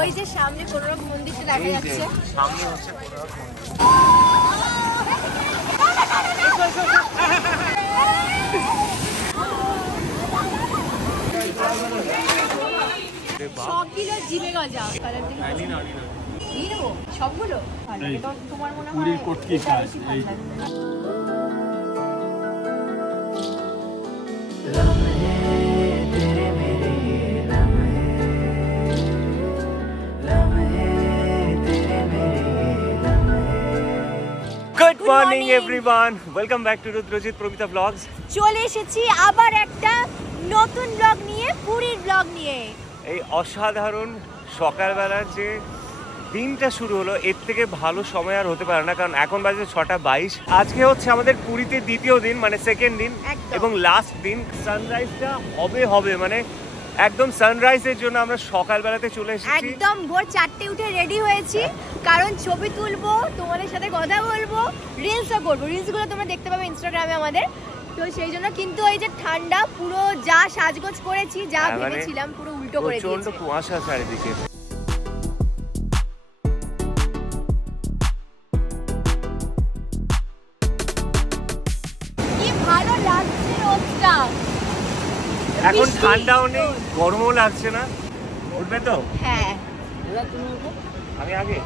ওই যে সামনে কোনারক মন্দিরটা দেখা যাচ্ছে, সামনে হচ্ছে কোনারক মন্দির। 100 কিলো জিভে গজা নিয়ে নেবো সবগুলো। তোমার মনে হয় good morning everyone, welcome back to Rudrajit Pramita blogs. চলে এসেছি আবার একটা নতুন ব্লগ নিয়ে, পুরীর ব্লগ নিয়ে। এই অসাধারণ সকালবেলার যে দিনটা শুরু হলো, এর থেকে ভালো সময় আর হতে পারে না, কারণ এখন বাজে 6:22। আজকে হচ্ছে আমাদের পুরীতে দ্বিতীয় দিন, মানে সেকেন্ড দিন এবং লাস্ট দিন। সানরাইজটা হবে মানে একদম সানরাইজের জন্য আমরা সকালবেলাতে চলে এসেছি। একদম ভোর 4টে উঠে রেডি হয়েছি, কারণ ছবি তুলবো, তোমাদের সাথে কথা বলবো, রিলসও করবো। রিলসগুলো তোমরা দেখতে পাবে ইনস্টাগ্রামে আমাদের। তো সেই জন্য কিন্তু এই যে ঠান্ডা, পুরো যা সাজগোজ করেছি, যা ভেবেছিলাম পুরো উল্টো করে দিয়েছে। প্রচন্ড কুয়াশা চারিদিকে। কি ভালো লাগছে রোদটা। এখন ঠান্ডাও নেই, গরমও লাগছে না। উঠবে তো? হ্যাঁ। আমি আগে।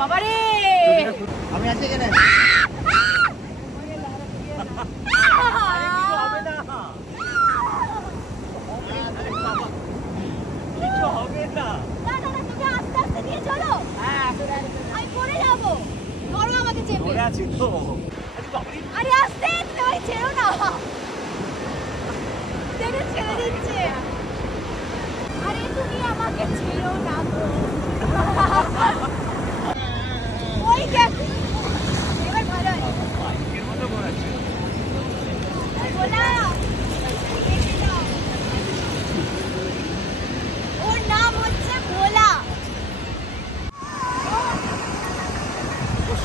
বাবারে আমি আছি কেন? আরে আস্তে ছেড়ো না, ছেড়ে দিচ্ছে। আরে তুমি আমাকে ছেড়ো না। ওই দেখ, এবার ভালো আছে। ওর নাম হচ্ছে ভোলা।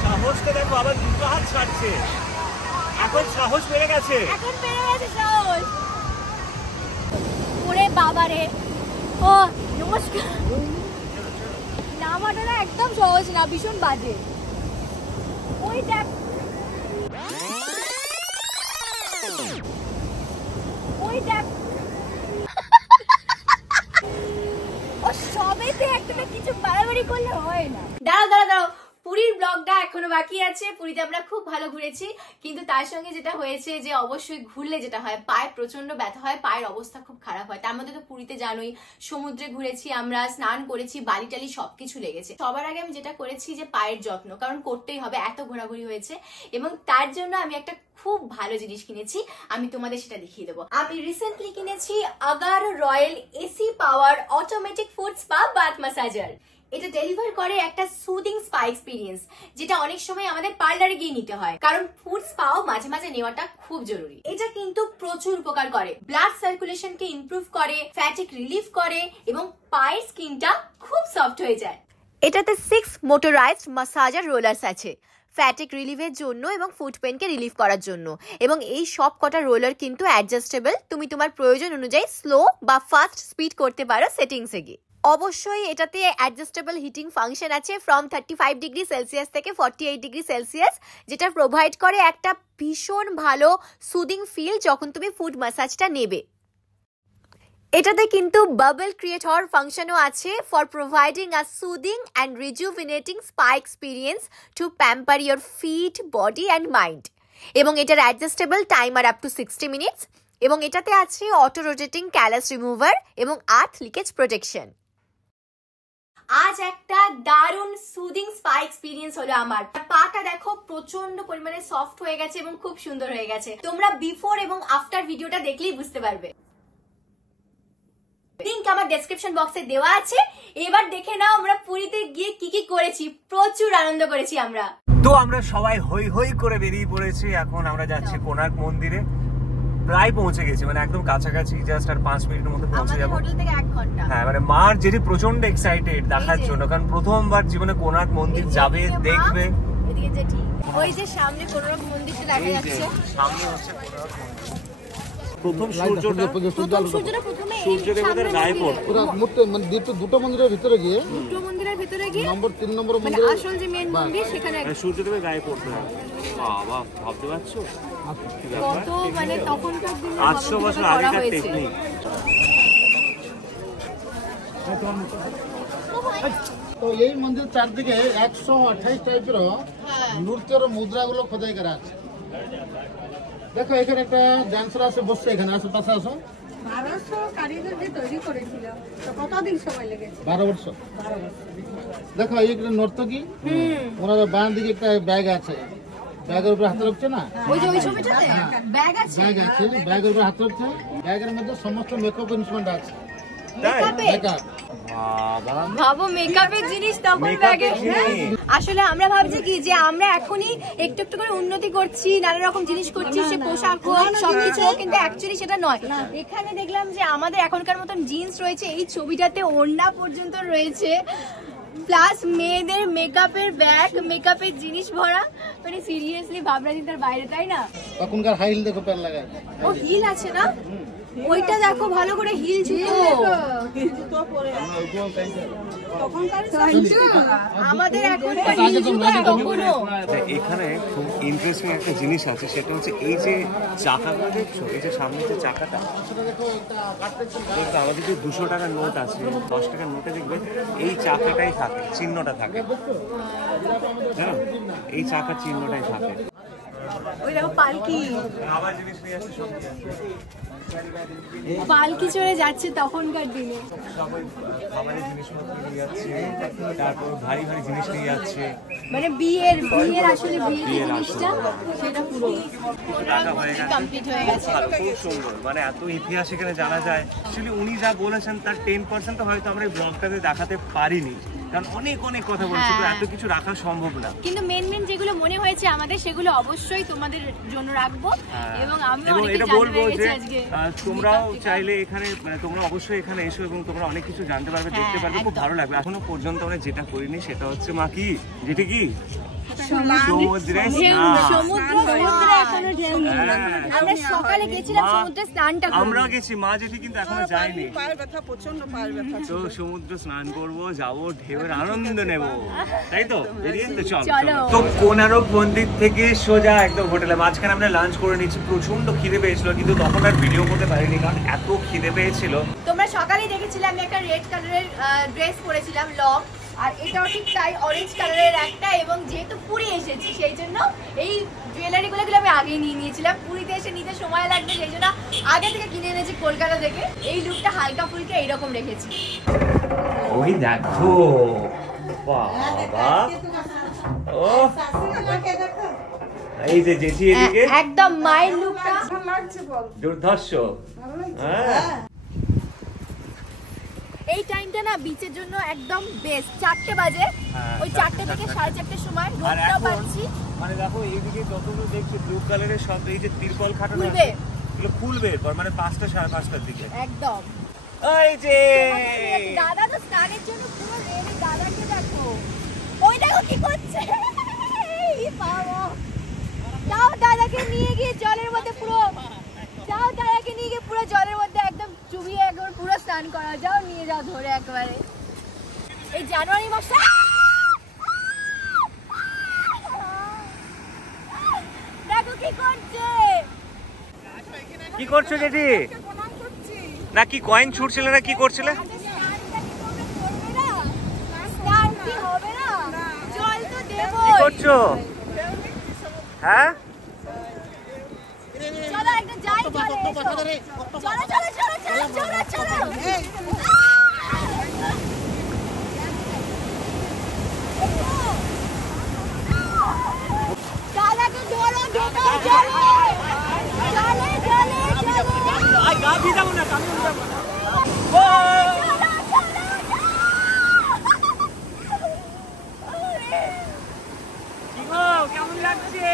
সাহসটা দেখো, আবার দুটো হাত ছাড়ছে। এখন সাহস বেড়ে গেছে, সাহস। ওরে বাবারে, ও নমস্কার। নামাটা না একদম সহজ না, ভীষণ বাজে। ওই দেখ, ওই দেখ, ও সবেতে একটা কিছু বাড়াবাড়ি করলে হয় না। দাঁড়াও, পুরীর ব্লগটা এখনো বাকি আছে। পুরীতে আমরা খুব ভালো ঘুরেছি, কিন্তু তার সঙ্গে যেটা হয়েছে যে অবশ্যই ঘুরলে যেটা হয়, পায়ে প্রচন্ড ব্যথা হয়, পায়ের অবস্থা খুব খারাপ হয়। তার মধ্যে তো পুরীতে জানোই, সমুদ্রে ঘুরেছি আমরা, স্নান করেছি, বালি টালি সবকিছু লেগেছে। সবার আগে আমি যেটা করেছি যে পায়ের যত্ন, কারণ করতেই হবে, এত ঘোরাঘুরি হয়েছে। এবং তার জন্য আমি একটা খুব ভালো জিনিস কিনেছি, আমি তোমাদের সেটা দেখিয়ে দেবো। আমি রিসেন্টলি কিনেছি Agaro royal AC power automatic foot spa bath massager. এটা ডেলিভার করে একটা সুদিং স্পা এক্সপিরিয়েন্স, যেটা অনেক সময় আমাদের পার্লারে গিয়ে নিতে হয়, কারণ ফুড স্পাও মাঝে মাঝে নেওয়াটা খুব জরুরি। এটা কিন্তু প্রচুর উপকার করে, ব্লাড সার্কুলেশনকে ইমপ্রুভ করে, ফ্যাটিক রিলিফ করে এবং পায়ের স্কিনটা খুব সফট হয়ে যায়। এটাতে 6 মোটরাইজড ম্যাসাজার রোলার্স আছে, ফ্যাটিক রিলিফের জন্য এবং ফুট পেনকে রিলিফ করার জন্য। এবং এই সব কটা রোলার কিন্তু অ্যাডজাস্টেবল, তুমি তোমার প্রয়োজন অনুযায়ী স্লো বা ফাস্ট স্পিড করতে পারো সেটিংসে গিয়ে। অবশ্যই এটাতে অ্যাডজাস্টেবল হিটিং ফাংশন আছে ফ্রম 35 ডিগ্রি সেলসিয়াস থেকে 48 ডিগ্রি সেলসিয়াস, যেটা প্রোভাইড করে একটা ভীষণ ভালো সুদিং ফিল যখন তুমি ফুড ম্যাসাজটা নেবে। এটাতে কিন্তু বাবল ক্রিয়েট হওয়ার ফাংশনও আছে for providing a soothing and rejuvenating spa experience to pamper your feet, body and mind. এবং এটার adjustable timer up to 60 minutes. এবং এটাতে আছে অটো রোটেটিং ক্যালাস রিমুভার এবং আর্থ লিকেজ প্রোটেকশন। আজ একটা দারুণ সুদিং স্পা এক্সপিরিয়েন্স হলো আমার। পাটা দেখো প্রচন্ড পরিমাণে সফট হয়ে গেছে এবং খুব সুন্দর হয়ে গেছে। তোমরা বিফোর এবং আফটার ভিডিওটা দেখলেই বুঝতে পারবে। লিংক আমার ডেসক্রিপশন বক্সে দেওয়া আছে। এবার দেখে নাও আমরা পুরীতে গিয়ে কি কি করেছি। প্রচুর আনন্দ করেছি আমরা। তো আমরা সবাই হই হই করে বেরিয়ে পড়েছি। এখন আমরা যাচ্ছি কোনার্ক মন্দিরে, প্রায় পৌঁছে গেছি, মানে একদম কাছাকাছি, জাস্ট আর 5 মিনিটের মধ্যে পৌঁছে যাবো। হোটেল থেকে 1 ঘন্টা। হ্যাঁ, মানে মার যেটি প্রচন্ড এক্সাইটেড দেখার জন্য, কারণ প্রথমবার জীবনে কোনার্ক মন্দির যাবে, দেখবে। এদিকে যে ঠিক ওই যে সামনে কোনার্ক মন্দিরটা দেখা যাচ্ছে, সামনে হচ্ছে কোনার্ক মন্দির। প্রথম সূর্যটা গায়ে পড়তো মানে দুটো মন্দিরের ভিতরে গিয়ে নম্বর 3 নম্বর মানে মন্দিরে আসল যে মেন মন্দির সেখানে সূর্যদেবের গায়ে পড়তো। বাবা ভাবতে পারছো কত মানে তখনকার দিনে 800 বছর আগেকার টেকনিক। তো এই মন্দির চারদিকে 128 টাইপের নৃত্যের মুদ্রাগুলো খোদাই করা আছে। দেখো এখানে একটা ডান্সার আছে বসছে, এখানে আসো, পাশে আসো। 1200 কারিগর যে তৈরি করেছিল, তো কতদিন সময় লেগেছে? 12 বছর। দেখো এই একটা নর্তকী, ওনার বাঁ দিকে একটা ব্যাগ আছে, ব্যাগের উপরে হাত রাখছে না, ওই যে ওই ছবিটাতে ব্যাগ আছে, ব্যাগ আছে, ব্যাগের উপরে হাত রাখছে, ব্যাগের মধ্যে সমস্ত মেকআপ ইনস্ট্রুমেন্ট আছে। মেকআপ ভাবো মেকআপের জিনিস তখন ব্যাগে। আসলে আমরা ভাবছি কি যে আমরা এখনই একটু একটু করে উন্নতি করছি, নানা রকম জিনিস করছি, সে পোশাক হোক সবকিছু হোক, কিন্তু অ্যাকচুয়ালি সেটা নয়। এখানে দেখলাম যে আমাদের এখনকার মতন জিন্স রয়েছে, এই ছবিটাতে ওড়না পর্যন্ত রয়েছে, প্লাস মেয়েদের মেকআপের ব্যাগ, মেকআপের জিনিস ভরা। মানে সিরিয়াসলি ভাবনা চিন্তার বাইরে, তাই না? তখনকার হাই হিল দেখো প্যান লাগায়। ও হিল আছে না, ওইটা দেখো ভালো করে, হিল জুতো। আমাদের এখন এখানে খুব ইন্টারেস্টিং একটা জিনিস আছে, সেটা হচ্ছে এই যে চাকাগুলো দেখছো, এই যে সামনে যে চাকাটা, আমাদের যে 200 টাকার নোট আছে, 10 টাকার নোটে দেখবে এই চাকাটাই থাকে, চিহ্নটা থাকে, জানো এই চাকার চিহ্নটাই থাকে। ওই দেখো পালকি, আবার জিনিস নিয়ে আসছে, সবজি আছে, পালকি চড়ে যাচ্ছে তখনকার দিনে। খাবারের জিনিসপত্র নিয়ে যাচ্ছে, তারপর ভারী ভারী জিনিস নিয়ে যাচ্ছে, মানে বিয়ের আসলে বিয়ের জিনিসটা সেটা পুরো কমপ্লিট হয়ে গেছে। খুব সুন্দর, মানে এত ইতিহাস এখানে জানা যায়। অ্যাকচুয়ালি উনি যা বলেছেন তার 10% হয়তো আমরা এই ব্লগটাতে দেখাতে পারিনি, কারণ অনেক অনেক কথা বলছি, তো এত কিছু রাখা সম্ভব না। কিন্তু মেন যেগুলো মনে হয়েছে আমাদের, সেগুলো অবশ্যই তোমাদের জন্য রাখবো। এবং আমি এটা বলবো যে তোমরাও চাইলে এখানে, মানে তোমরা অবশ্যই এখানে এসো এবং তোমরা অনেক কিছু জানতে পারবে, দেখতে পারবে, খুব ভালো লাগবে। এখনো পর্যন্ত আমরা যেটা করিনি সেটা হচ্ছে মা কি, যেটা কি সমুদ্রে আমরা সকালে গেছিলাম সমুদ্রে স্নানটা করতে। আমরাও গেছি, মা জেঠি কিন্তু এখনো যায়নি। তো সমুদ্র স্নান করবো, যাবো, ঢেউয়ের আনন্দ নেবো, তাই তো? চলো। তো কোনারক মন্দির থেকে সোজা একদম হোটেলে, মাঝখানে আমরা লাঞ্চ করে নিচ্ছি। প্রচন্ড খিদে পেয়েছিল, কিন্তু তখন আর ভিডিও করতে পারিনি কারণ এত খিদে পেয়েছিল। তোমরা সকালেই দেখেছিলে আমি একটা রেড কালারের ড্রেস পরেছিলাম লং, আর এটাও ঠিক তাই, অরেঞ্জ কালারের একটা। এবং যেহেতু পুরী এসেছি সেই জন্য এই জুয়েলারিগুলো আমি আগেই নিয়ে নিয়েছিলাম। পুরীতে এসে নিতে সময় লাগবে, সেই জন্য আগে থেকে কিনে এনেছি কলকাতা থেকে। এই লুকটা হালকা ফুলকা এইরকম রেখেছি। ওই দেখো বাবা, ও এই যে জেঠি এদিকে একদম মায়ের লুকটা দুর্ধর্ষ। হ্যাঁ, এই টাইমটা না বিচের জন্য একদম বেস্ট। 4টে বাজে, ওই 4টে থেকে 4:30 সময় রোদটাও পাচ্ছি। মানে দেখো এইদিকে যতগুলো দেখছো ব্লু কালারের সব, এই যে তিরপল খাটানো খুলবে, এগুলো খুলবে এরপর, মানে 5টা 5:30টার দিকে একদম। এই যে দাদা তো স্নানের জন্য পুরো রেডি, দাদাকে দেখো, ওই দেখো কি করছে। এই বাবা, যাও দাদাকে নিয়ে গিয়ে জলের মধ্যে পুরো, যাও দাদাকে নিয়ে গিয়ে পুরো জলের মধ্যে একদম চুবিয়ে একবার পুরো স্নান করা, যাও নিয়ে যাও ধরে একেবারে। এই জানুয়ারি মাসে দেখো কি করছে। কি করছো জেঠি? না কি কয়েন ছুটছিলে না কি করছিলে? কি করছো? হ্যাঁ, চলো একটা যাই, চলো চলো চলো চলো চলো চলো। দাদাকে ধরো, ধরো চলো, চলে চলে চলো। আই গা দিয়ে যাবো না, কামিয়ে যাবো না। কি গো, কেমন লাগছে?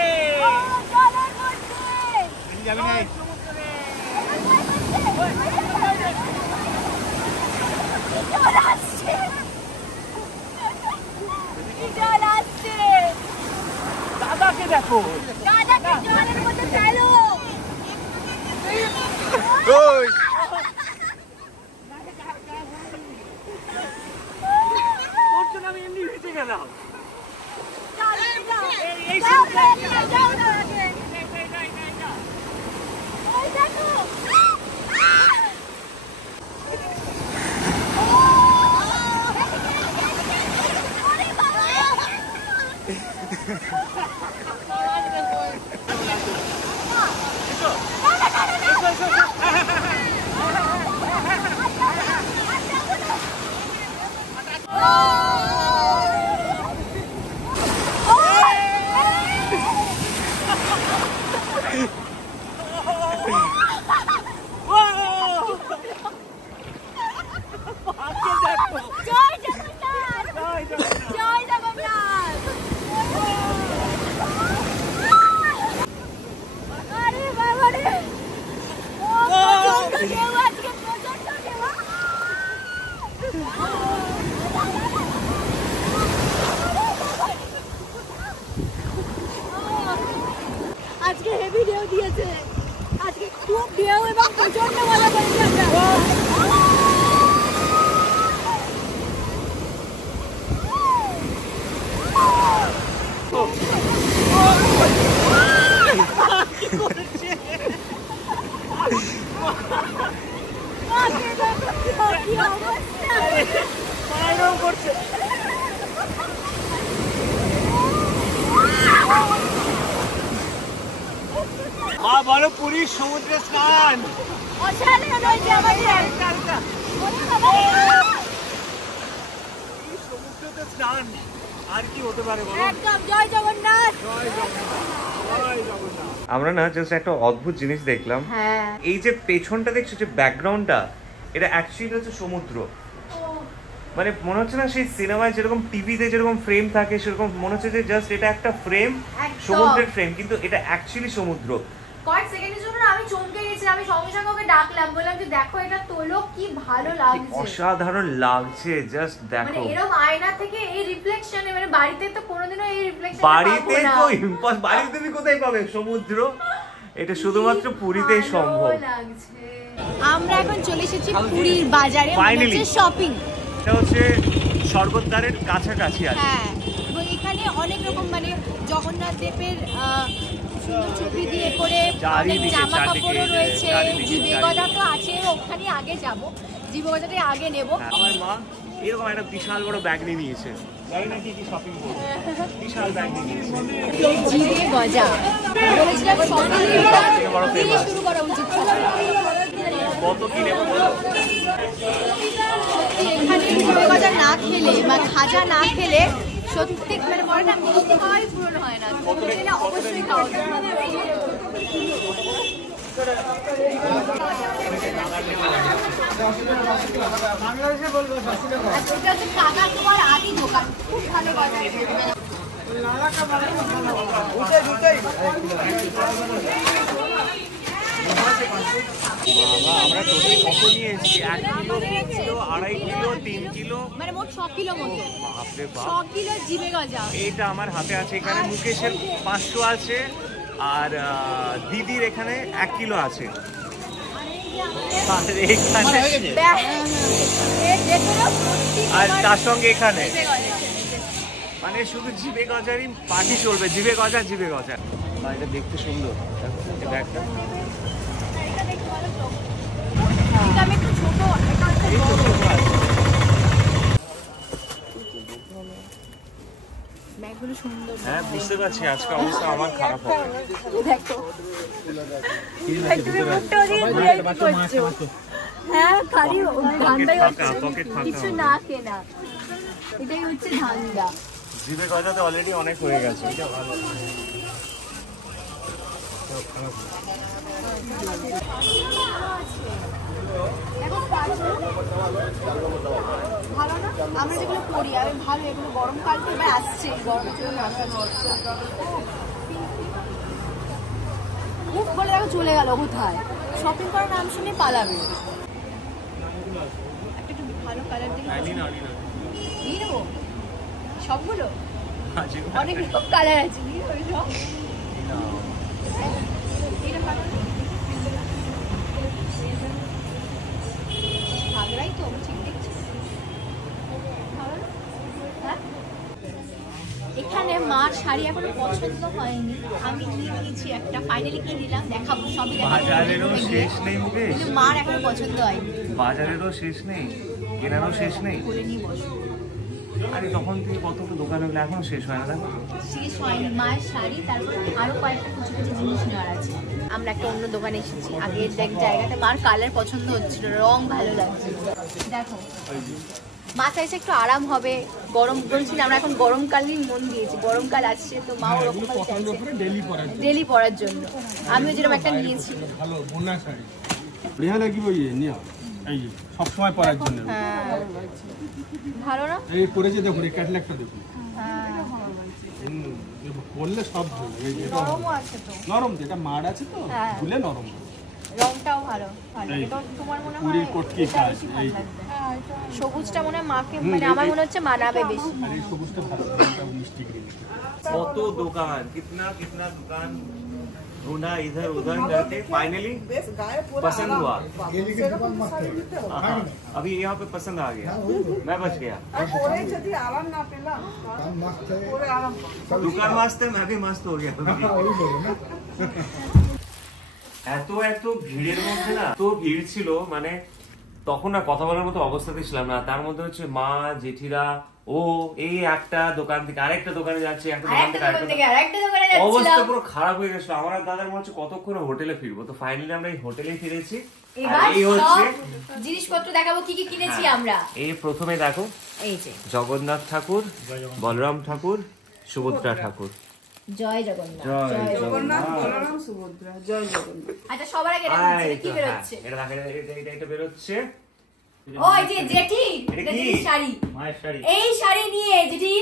যাবে না দাদাকে দেখো, দাদাকে জলের মধ্যে ফেলো। এইটা নাও আজকে হেভি ঢেউ দিয়েছে, আজকে খুব ঢেউ এবং প্রচন্ড মজা করেছি আমরা। মা বলো পুরীর সমুদ্রে স্নান অসাধারণ হয়েছে আমাদের। সমুদ্রতে স্নান আর কি হতে পারে বলো? একদম জয় জগন্নাথ। আমরা না জাস্ট একটা অদ্ভুত জিনিস দেখলাম। হ্যাঁ, এই যে পেছনটা দেখছো যে ব্যাকগ্রাউন্ডটা, এটা অ্যাকচুয়ালি হচ্ছে সমুদ্র। মানে মনে হচ্ছে না সেই সিনেমায় যেরকম টিভিতে যেরকম ফ্রেম থাকে সেরকম মনে হচ্ছে যে জাস্ট এটা একটা ফ্রেম, একদম। সমুদ্রের ফ্রেম, কিন্তু এটা অ্যাকচুয়ালি সমুদ্র। কয়েক সেকেন্ডের জন্য না আমি চমকে গেছিলাম, আমি সঙ্গে সঙ্গে ওকে ডাকলাম, বললাম যে দেখো এটা তোলো, কি ভালো লাগছে, অসাধারণ লাগছে, জাস্ট মানে দেখো। এরকম আয়না থেকে এই রিফ্লেকশন, মানে বাড়িতে তো কোনোদিনও এই রিফ্লেকশন বাড়িতে তো বাড়িতে তুমি কোথায় পাবে সমুদ্র? এটা শুধুমাত্র পুরীতেই সম্ভব। লাগছে। আমরা এখন চলে এসেছি পুরীর বাজারে, Finally. শপিং। এটা হচ্ছে স্বর্গদ্বারের কাছাকাছি আছে। হ্যাঁ, এবং এখানে অনেক রকম মানে জগন্নাথ দেবের সুন্দর ছবি দিয়ে করে অনেক চারিদিকে, জামা কাপড়ও চারিদিকে, রয়েছে, চারিদিকে, জিবে চারিদিকে। গজা তো আছে, ওখানে আগে যাব, জিবে গজাটাই আগে নেব। আমার মা এরকম একটা বিশাল বড় ব্যাগ নিয়ে নিয়েছে, জানি না কি কি শপিং করবে, বিশাল ব্যাগ নিয়ে নিয়েছে। জিবে গজা বলেছিলাম সকালে দিয়ে শুরু করা উচিত ছিল। কত কি নেবো বলো? সত্যি এখানে জিবে গজা না খেলে বা খাজা না খেলে সত্যি মানে মনে না মিষ্টি খাওয়াই পূরণ হয় না। খেলে অবশ্যই খাওয়া এটা হচ্ছে কাকা তোমার আদি দোকান, খুব ভালো গজা। আমরা টোটাল কত নিয়ে এসেছি? 1 কিলো, 2 কিলো, 2.5 কিলো, 3 কিলো, মানে মোট 6 কিলো মতো, বাপরে বাপ। 6 কিলো জিবে গজা। এইটা আমার হাতে আছে, এখানে মুকেশের 500 আছে, আর দিদির এখানে 1 কিলো আছে। আর এখানে আর তার সঙ্গে এখানে মানে শুধু জিবে গজারই পার্টি চলবে, জিবে গজা জিবে গজা। আর এটা দেখতে সুন্দর, এই ব্যাগটা ব্যাগগুলো সুন্দর। হ্যাঁ বুঝতে পারছি আজকে অবস্থা আমার খারাপ হবে। দেখো তুমি মুখটা দিয়ে ভিআইপি করছো। হ্যাঁ, খালি ধান্দাই হচ্ছে পকেট ফাঁকা কিছু হবে। না কেনা, এটাই হচ্ছে ধান্দা। জিবে গজাতে অলরেডি অনেক হয়ে গেছে, এটা ভালো। ভালো না, আমরা যেগুলো পরি আমি ভালো, এগুলো গরমকাল তো এবার আসছে, গরমের জন্য মুখ বলে দেখো চলে গেল কোথায়, শপিং করার নাম শুনে পালাবে। একটা একটু ভালো কালার দেখে নিয়ে নেবো সবগুলো, অনেক রকম কালার আছে, নিয়ে নেবো সব। এটা ভালো না? ঘাগরাই তো আমি ঠিক দেখছি, ভালো না? হ্যাঁ মার শাড়ি এখনো পছন্দ হয়নি, আমি নিয়ে নিয়েছি একটা, ফাইনালি কি নিলাম দেখাবো, সবই বাজারেরও শেষ নেই মুখে, কিন্তু মার এখনো পছন্দ হয়নি। বাজারেরও শেষ নেই, কেনারও শেষ নেই। করে নিয়ে বসো। আরে তখন থেকে কতটা দোকান হলো, এখনো শেষ হয় না। দেখো শেষ হয়নি মায়ের শাড়ি, তারপর আরো কয়েকটা কিছু কিছু জিনিস নেওয়ার আছে। আমরা একটা অন্য দোকানে এসেছি, আগে দেখ জায়গাটা মার কালার পছন্দ হচ্ছিল, রং ভালো লাগছিল। দেখো মা চাইছে একটু আরাম হবে, গরম বলছি না, আমরা এখন গরমকালই মন দিয়েছি, গরমকাল আসছে তো মা ওরকম ডেলি পরার জন্য। আমিও যেরকম একটা নিয়েছি। ভালো বোনা শাড়ি बढ़िया লাগিব নিয়া, এই যে সব সময় পরার জন্য। হ্যাঁ ভালো না? এই পরেছে দেখুন, এই ক্যাটালগটা দেখুন। হ্যাঁ বললে সব ভালো। এই যে নরমও আছে তো, নরম, যেটা মাড আছে তো হ্যাঁ। ভুলে নরম। রংটাও ভালো ভালো। এই এটা তোমার মনে হয় পুরীর কটকি এটা কাজ, বেশি ভালো এই লাগবে। সবুজটা মনে হয় মাকে, মানে আমার মনে হচ্ছে মানাবে বেশি। আর এই সবুজটা ভালো, এটা মিষ্টি গ্রিন। কত দোকান, কিतना कितना दुकान ढूंढा इधर उधर करके फाइनली पसंद हुआ। हाँ, अभी यहाँ पे पसंद आ गया, मैं बच गया। दुकान मस्त है, मैं भी मस्त हो गया। এত এত ভিড়ের মধ্যে না, তো ভিড় ছিল মানে তখন না কথা বলার মতো অবস্থাতে ছিলাম না। তার মধ্যে হচ্ছে মা জেঠিরা ও এই একটা দোকান থেকে আরেকটা দোকানে যাচ্ছে, একটা দোকান থেকে আরেকটা দোকানে অবস্থা যাচ্ছিলাম। পুরো খারাপ হয়ে গেছিল। আমার আর দাদার মনে হচ্ছে কতক্ষণ হোটেলে ফিরবো। তো ফাইনালি আমরা এই হোটেলে ফিরেছি। এবার আর এই হচ্ছে সব জিনিসপত্র দেখাবো কি কি কিনেছি আমরা। এই প্রথমে দেখো, এই যে জগন্নাথ ঠাকুর, বলরাম ঠাকুর, সুভদ্রা ঠাকুর। জয় জগন্নাথ। জয় জগন্নাথ। আচ্ছা সবার আগে এটা কি বেরোচ্ছে? এটা দেখা যায়, এটা বেরোচ্ছে। ও এই যে জেঠি, এটা কি? জেঠির শাড়ি। মায়ের শাড়ি। এই শাড়ি নিয়ে জেঠি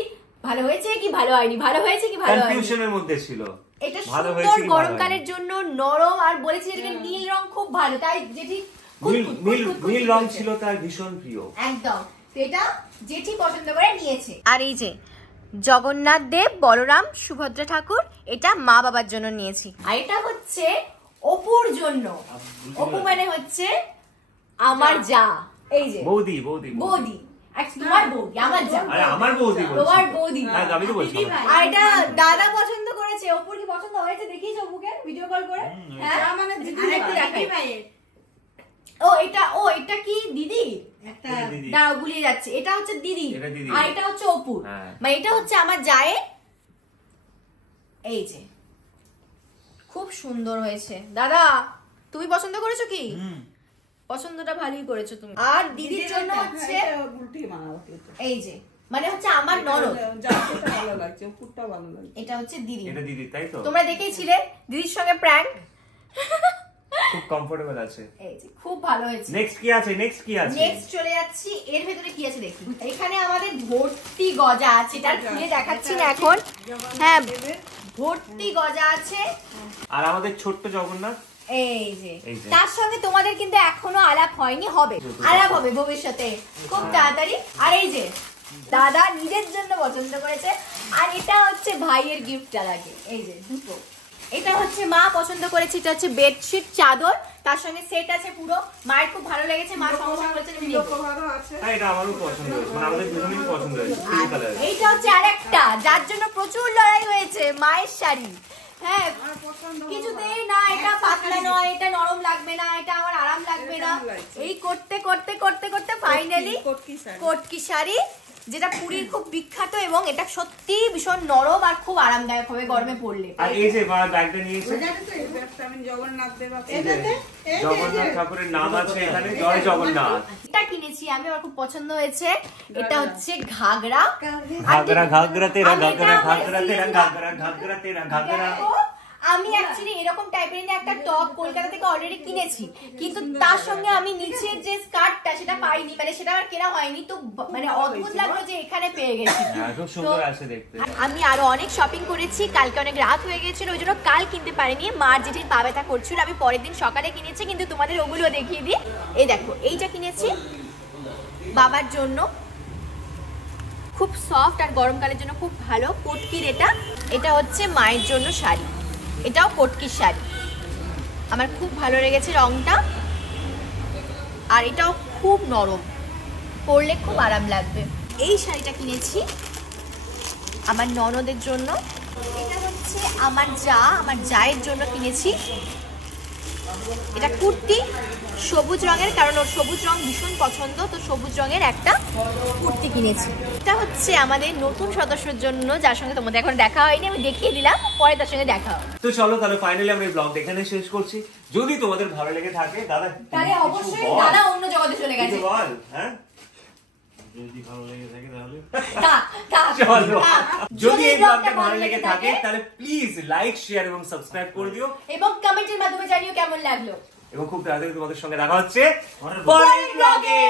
ভালো হয়েছে কি ভালো হয়নি, ভালো হয়েছে কি ভালো হয়নি, কনফিউশনের মধ্যে ছিল। এটা ভালো সুন্দর হয়েছে কি গরমকালের জন্য নরম, আর বলেছি এটাকে নীল রং খুব ভালো, তাই জেঠি নীল রং ছিল তার ভীষণ প্রিয়। একদম, তো এটা জেঠি পছন্দ করে নিয়েছে। আর এই যে জগন্নাথ দেব, বলরাম, সুভদ্রা ঠাকুর, এটা মা বাবার জন্য নিয়েছি। আর এটা হচ্ছে অপুর জন্য। অপু মানে হচ্ছে আমার যা, এই যে বৌদি। বৌদি, তোমার বৌদি, আমার যা। আরে আমার বৌদি বলছি। তোমার বৌদি। হ্যাঁ আমি তো বলছি। আর এটা দাদা পছন্দ করেছে। অপুর কি পছন্দ হয়েছে দেখিয়েছো অপুকে ভিডিও কল করে? হ্যাঁ মানে এটা কি দিদি? দাঁড়াও গুলিয়ে যাচ্ছে। এটা হচ্ছে দিদি, আর এটা হচ্ছে অপুর। মানে এটা হচ্ছে আমার জায়ের। এই যে খুব সুন্দর হয়েছে। দাদা তুমি পছন্দ করেছো কি? পছন্দটা ভালোই করেছো তুমি। আর দিদির জন্য হচ্ছে এই যে, মানে হচ্ছে আমার ননদ, এটা হচ্ছে দিদি। এটা দিদি, তাই তো? তোমরা দেখেইছিলে দিদির সঙ্গে প্র্যাঙ্ক। খুব কমফোর্টেবল আছে। এই যে খুব ভালো হয়েছে। নেক্সট কি আছে? নেক্সট চলে যাচ্ছি, এর ভেতরে কি আছে দেখি। এখানে আমাদের ভর্তি গজা আছে, এটা খুলে দেখাচ্ছি না এখন। হ্যাঁ ভর্তি গজা আছে। আর আমাদের ছোট্ট জগন্নাথ, এই যে তার সঙ্গে তোমাদের কিন্তু এখনো আলাপ হয়নি, হবে আলাপ হবে ভবিষ্যতে খুব তাড়াতাড়ি। আর এই যে দাদা নিজের জন্য পছন্দ করেছে, আর এটা হচ্ছে ভাইয়ের গিফট দাদাকে। এই যে দুটো, এটা হচ্ছে মা পছন্দ করেছে, এটা হচ্ছে বেডশিট চাদর, তার সঙ্গে সেট আছে পুরো। মায়ের খুব ভালো লেগেছে, মা সমস্যা করেছে। হ্যাঁ এটা আমারও পছন্দ হয়েছে, মানে আমাদের দুজনেরই পছন্দ হয়েছে। এইটা হচ্ছে আরেকটা যার জন্য প্রচুর লড়াই হয়েছে, মায়ের শাড়ি। হ্যাঁ কিছুতেই না, এটা পাতলা নয়, এটা নরম লাগবে না, এটা আমার আরাম লাগবে না। এই করতে করতে করতে করতে ফাইনালি কটকি শাড়ি, যেটা পুরীর খুব বিখ্যাত, এবং এটা সত্যি ভীষণ নরম আর খুব আরামদায়ক হবে গরমে পরলে। আর এই যে মা ব্যাগটা নিয়েছে, জগন্নাথ ঠাকুরের নাম আছে এখানে, জয় জগন্নাথ। এটা কিনেছি আমি, আমার খুব পছন্দ হয়েছে। এটা হচ্ছে ঘাগরা। ঘাগরা তেরা, ঘাগরা তেরা, ঘাগরা। আমি অ্যাকচুয়ালি এরকম টাইপের একটা টপ কলকাতা থেকে অলরেডি কিনেছি, কিন্তু তার সঙ্গে আমি নিচের যে স্কার্টটা সেটা পাইনি, মানে সেটা আর কেনা হয়নি। তো মানে অদ্ভুত লাগলো যে এখানে পেয়ে গেছি। খুব সুন্দর আছে দেখতে। আমি আরো অনেক শপিং করেছি, কালকে অনেক রাত হয়ে গেছিল, ওই জন্য কাল কিনতে পারিনি। মার জেঠির পা ব্যথা করছিল, আমি পরের দিন সকালে কিনেছি, কিন্তু তোমাদের ওগুলো দেখিয়ে দিই। এই দেখো এইটা কিনেছি বাবার জন্য, খুব সফট আর গরমকালের জন্য খুব ভালো। কটকির এটা হচ্ছে মায়ের জন্য শাড়ি, এটাও কটকির শাড়ি, আমার খুব ভালো লেগেছে রংটা। আর এটাও খুব নরম, পরলে খুব আরাম লাগবে। এই শাড়িটা কিনেছি আমার ননদের জন্য, এটা হচ্ছে আমার জায়ের জন্য কিনেছি। এটা কুর্তি সবুজ রঙের, কারণ ওর সবুজ রং ভীষণ পছন্দ, তো সবুজ রঙের একটা কুর্তি কিনেছি। এটা হচ্ছে আমাদের নতুন সদস্যর জন্য, যার সঙ্গে তোমাদের এখন দেখা হয়নি, আমি দেখিয়ে দিলাম, পরে তার সঙ্গে দেখা হবে। তো চলো তাহলে ফাইনালি আমরা এই ব্লগটা এখানে শেষ করছি। যদি তোমাদের ভালো লেগে থাকে দাদা, তাহলে অবশ্যই দাদা অন্য জগতে চলে গেছে। বল, হ্যাঁ যদি ভালো লেগে থাকে তাহলে চলো, যদি এই ব্লগটা ভালো লেগে থাকে তাহলে প্লিজ লাইক, শেয়ার এবং সাবস্ক্রাইব করে দিও, এবং কমেন্টের মাধ্যমে জানিও কেমন লাগলো। এবং খুব তাড়াতাড়ি তোমাদের সঙ্গে দেখা হচ্ছে পরের ব্লগে।